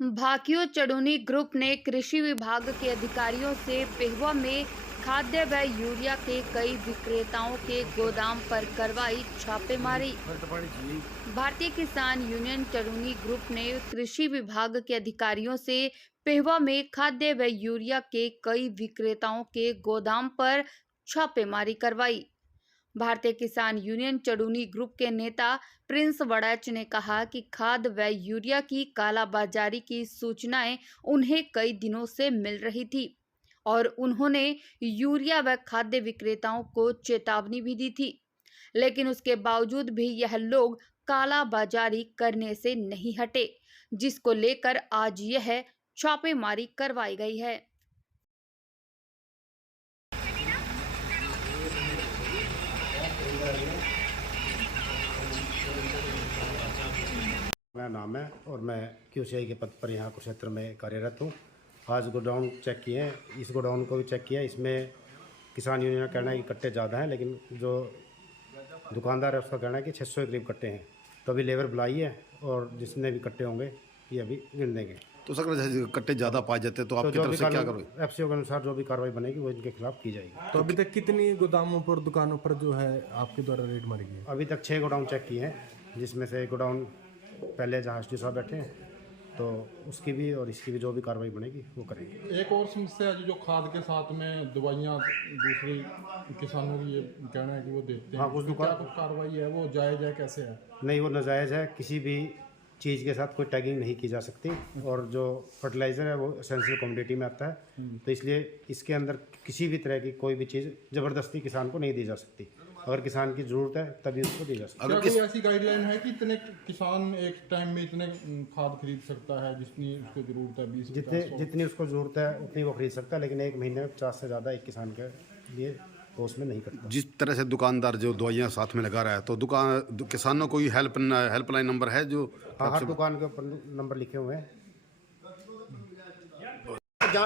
भाकियू Chaduni group ने कृषि विभाग के अधिकारियों से पेहवा में खाद्य व यूरिया के कई विक्रेताओं के गोदाम पर करवाई छापेमारी। भारतीय किसान यूनियन चडूनी ग्रुप ने कृषि विभाग के अधिकारियों से पेहवा में खाद्य व यूरिया के कई विक्रेताओं के गोदाम पर छापेमारी करवाई। भारतीय किसान यूनियन चडूनी ग्रुप के नेता प्रिंस वड़ैच ने कहा कि खाद व यूरिया की कालाबाजारी की सूचनाएं उन्हें कई दिनों से मिल रही थी और उन्होंने यूरिया व खाद्य विक्रेताओं को चेतावनी भी दी थी, लेकिन उसके बावजूद भी यह लोग कालाबाजारी करने से नहीं हटे, जिसको लेकर आज यह छापेमारी करवाई गई है। मेरा नाम है और मैं QCI के पद पर यहाँ कुरुक्षेत्र में कार्यरत हूँ। आज गोडाउन चेक किए हैं, इस गोडाउन को भी चेक किया। इसमें किसान यूनियन का कहना है कि कट्टे ज़्यादा हैं, लेकिन जो दुकानदार है उसका कहना है कि 600 के करीब कट्टे हैं। तो अभी लेबर बुलाई है और जितने भी कट्टे होंगे ये अभी गिन देंगे। तो सर कट्टे ज़्यादा पाए जाते हैं तो आपकी तरफ से क्या करोगे? FCO के अनुसार जो भी कार्रवाई बनेगी वो इनके खिलाफ की जाएगी। तो अभी तक कितनी गोदामों पर, दुकानों पर जो है आपके द्वारा रेड मारी गई? अभी तक 6 गोडाउन चेक किए हैं, जिसमें से एक गोडाउन पहले जहाँ SDO साहब बैठे हैं, तो उसकी भी और इसकी भी जो भी कार्रवाई बनेगी वो करेंगे। एक और समस्या है जो खाद के साथ में दवाइयाँ दूसरी किसानों की ये कहना है कि वो देते हैं। हाँ, कुछ कार्रवाई है वो जायज़ है, कैसे है? नहीं, वो नाजायज़ है। किसी भी चीज़ के साथ कोई टैगिंग नहीं की जा सकती और जो फर्टिलाइज़र है वो एसेंशियल कमोडिटी में आता है, तो इसलिए इसके अंदर किसी भी तरह की कोई भी चीज़ ज़बरदस्ती किसान को नहीं दी जा सकती। अगर किसान की ज़रूरत है तभी उसको दी जा सकती है। अगर कोई ऐसी गाइडलाइन है कि इतने किसान एक टाइम में इतने खाद खरीद सकता है जितनी उसको ज़रूरत है? 20 जितनी उसको ज़रूरत है उतनी वो खरीद सकता है, लेकिन एक महीने में 50 से ज़्यादा एक किसान के लिए वो उसमें नहीं करता। जिस तरह से दुकानदार जो दवाइयाँ साथ में लगा रहा है, तो किसानों को हेल्पलाइन नंबर है जो हर दुकान के ऊपर नंबर लिखे हुए हैं।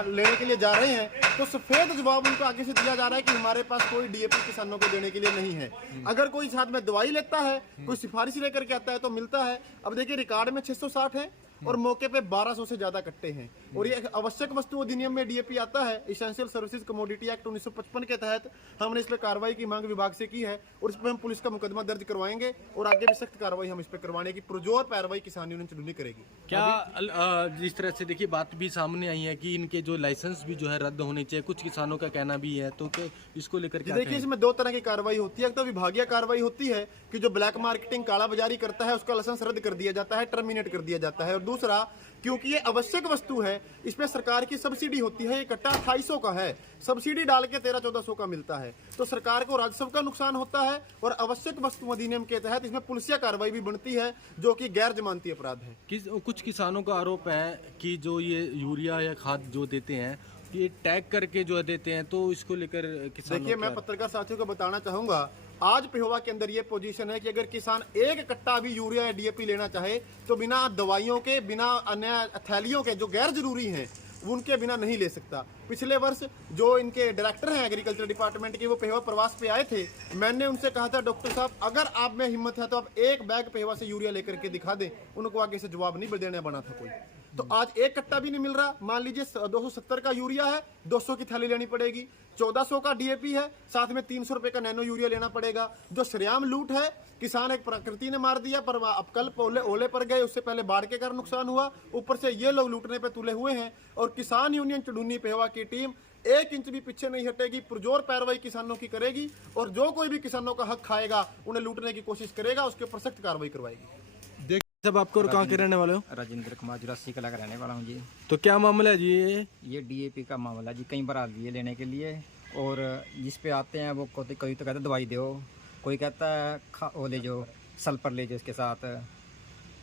लेने के लिए जा रहे हैं तो सफेद जवाब उनको आगे से दिया जा रहा है कि हमारे पास कोई DAP किसानों को देने के लिए नहीं है। अगर कोई साथ में दवाई लेता है, कोई सिफारिश लेकर के आता है तो मिलता है। अब देखिए रिकॉर्ड में 660 है और मौके पे 1200 से ज्यादा कट्टे हैं। और ये आवश्यक वस्तु अधिनियम में DAP आता है, एसेंशियल सर्विसेज कमोडिटी एक्ट 1955 के तहत हमने इस पर कार्रवाई की मांग विभाग से की है और इस पर हम पुलिस का मुकदमा दर्ज करवाएंगे और आगे भी सख्त कार्रवाई हम इस पर करवाने की पुरजोर पैरवाई किसान यूनियन चडूनी करेगी। क्या जिस तरह से देखिए बात भी सामने आई है कि इनके जो लाइसेंस भी जो है रद्द होने चाहिए, कुछ किसानों का कहना भी है, तो इसको लेकर क्या? देखिए इसमें दो तरह की कार्रवाई होती है। एक तो विभागीय कार्रवाई होती है कि जो ब्लैक मार्केटिंग काला बाजारी करता है उसका लाइसेंस रद्द कर दिया जाता है, टर्मिनेट कर दिया जाता है। और दूसरा, क्योंकि ये आवश्यक वस्तु है, इसमें सरकार की सब्सिडी होती है। ये कट्टा 2800 का है, सब्सिडी डाल के 1300-1400 का मिलता है, तो सरकार को राजस्व का नुकसान होता है। और आवश्यक वस्तु अधिनियम के तहत इसमें पुलिसिया कार्रवाई भी बनती है, जो कि गैर जमानती अपराध है। कुछ किसानों का आरोप है कि जो ये यूरिया या खाद जो देते हैं ये टैग करके जो देते हैं, तो इसको लेकर किसान। देखिए मैं पत्रकार साथियों को बताना चाहूंगा, आज पेहोवा के अंदर ये पोजीशन है कि अगर किसान एक कट्टा भी यूरिया या DAP लेना चाहे तो बिना दवाइयों के, बिना अन्य थैलियों के जो गैर जरूरी हैं उनके बिना नहीं ले सकता। पिछले वर्ष जो इनके डायरेक्टर हैं एग्रीकल्चर डिपार्टमेंट के, वो पेहोवा प्रवास पे आए थे। मैंने उनसे कहा था, डॉक्टर साहब अगर आप में हिम्मत है तो आप एक बैग पेहोवा से यूरिया लेकर के दिखा दें। उनको आगे से जवाब नहीं देने बना था कोई। तो आज एक कट्टा भी नहीं मिल रहा। मान लीजिए 270 का यूरिया है, 200 की थैली लेनी पड़ेगी। 1400 का DAP है, साथ में 300 रुपए का नैनो यूरिया लेना पड़ेगा। जो सरेआम लूट है, किसान एक प्रकृति ने मार दिया, पर अब कल ओले पर गए, उससे पहले बाढ़ के कारण नुकसान हुआ, ऊपर से ये लोग लूटने पे तुले हुए हैं। और किसान यूनियन चडूनी पेहोवा की टीम 1 इंच भी पीछे नहीं हटेगी, पुरजोर पैरवाई किसानों की करेगी और जो कोई भी किसानों का हक खाएगा, उन्हें लूटने की कोशिश करेगा, उसके ऊपर सख्त कार्रवाई करवाएगी। सब आपको और कहाँ के रहने वाले हो? राजेंद्र कुमार, 84 कला का रहने वाला हूँ जी। तो क्या मामला है जी? ये DAP का मामला जी, कई बार आ लिए लेने के लिए, और जिस पे आते हैं वो कोई तो कहता है दवाई दो, कोई कहता है वो ले जो सल्फर ले जो इसके साथ,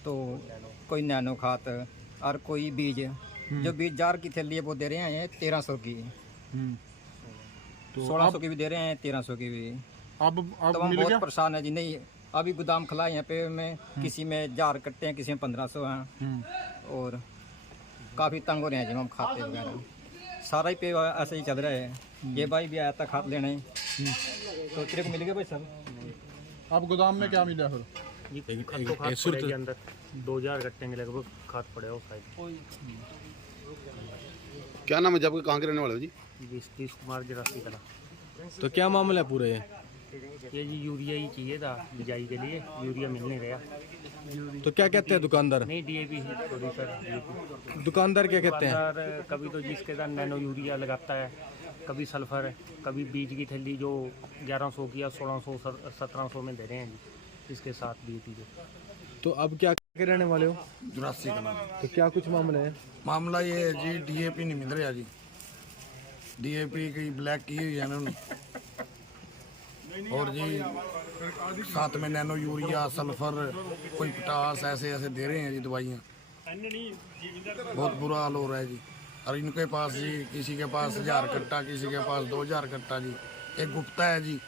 तो कोई नैनो खाद और कोई बीज। जो बीज जार की थैली है वो दे रहे हैं 1300 की, तो 1600 की भी दे रहे हैं, 1300 की भी। अब तो हम बहुत परेशान है जी। नहीं, अभी गोदाम खुला है यहाँ पे में, किसी में जार कट्टे हैं, किसी में 1500 हैं। और काफ़ी तंग हो रहे हैं जी हम खाते वगैरह सारा ही पे ऐसे ही चल रहा है। ये भाई भी आया था खाद लेने तो तेरे को मिल गया भाई सब। अब गोदाम में क्या मिला फिर? के अंदर 2000 गट्टे के लगभग खाद पड़े हो साइड। क्या नाम है जब कहाँ के रहने वाले हो जी? तीस कुमार जरासी कला। तो क्या मामला है पूरे? ये जी यूरिया ही चाहिए था बिजाई के लिए, यूरिया मिल नहीं रहा। तो क्या कहते हैं दुकानदार? नहीं DAP है थोड़ी सर। दुकानदार क्या कहते हैं? दुकानदार कभी तो जिसके साथ नैनो यूरिया लगाता है, कभी सल्फर, कभी बीज की थैली जो 1100 की या 1600 1700 में दे रहे हैं जी इसके साथ DAP के। तो अब क्या के रहने वाले हो? जरासी का नाम। तो क्या कुछ मामला है? मामला ये है जी DAP नहीं मिल रहा जी। DAP की ब्लैक की हुई है इन्होंने और जी साथ में नैनो यूरिया सल्फर कोई पोटास ऐसे ऐसे दे रहे हैं जी दवाइयाँ। बहुत बुरा हाल हो रहा है जी। और इनके पास जी किसी के पास 1000 कट्टा, किसी के पास 2000 कट्टा जी। एक गुप्ता है जी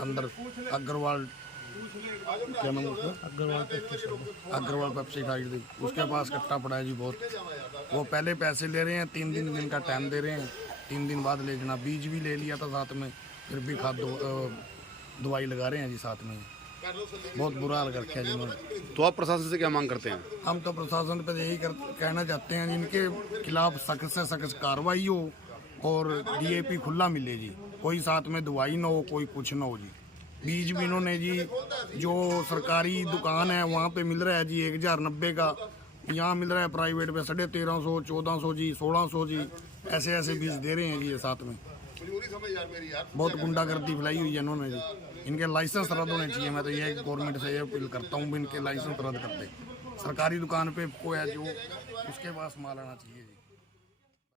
अंदर अग्रवाल, क्या नाम उसका? अग्रवाल पेप्सिसाइड दी, उसके पास कट्टा पड़ा है जी बहुत। वो पहले पैसे ले रहे हैं, 3 दिन का टाइम दे रहे हैं, 3 दिन बाद ले जाना। बीज भी ले लिया था साथ में, फिर भी खाद दवाई लगा रहे हैं जी साथ में। बहुत बुरा हाल कर रखा है जी इन्होंने। तो आप प्रशासन से क्या मांग करते हैं? हम तो प्रशासन पे यही कहना चाहते हैं इनके खिलाफ सख्त से सख्त कार्रवाई हो और DAP खुला मिले जी। कोई साथ में दवाई ना हो, कोई कुछ ना हो जी। बीज भी इन्होंने जी जो सरकारी दुकान है वहाँ पे मिल रहा है जी 1090 का, यहाँ मिल रहा है प्राइवेट पे 1350, 1400 जी, 1600 जी, ऐसे ऐसे बीज दे रहे हैं जी ये साथ में। बहुत गुंडागर्दी फैलाई हुई है इन्होंने जी। इनके लाइसेंस रद्द होने चाहिए। मैं तो ये गवर्नमेंट से ये अपील करता हूँ इनके लाइसेंस रद्द करते। सरकारी दुकान पे कोई है जो उसके पास माल आना चाहिए जी।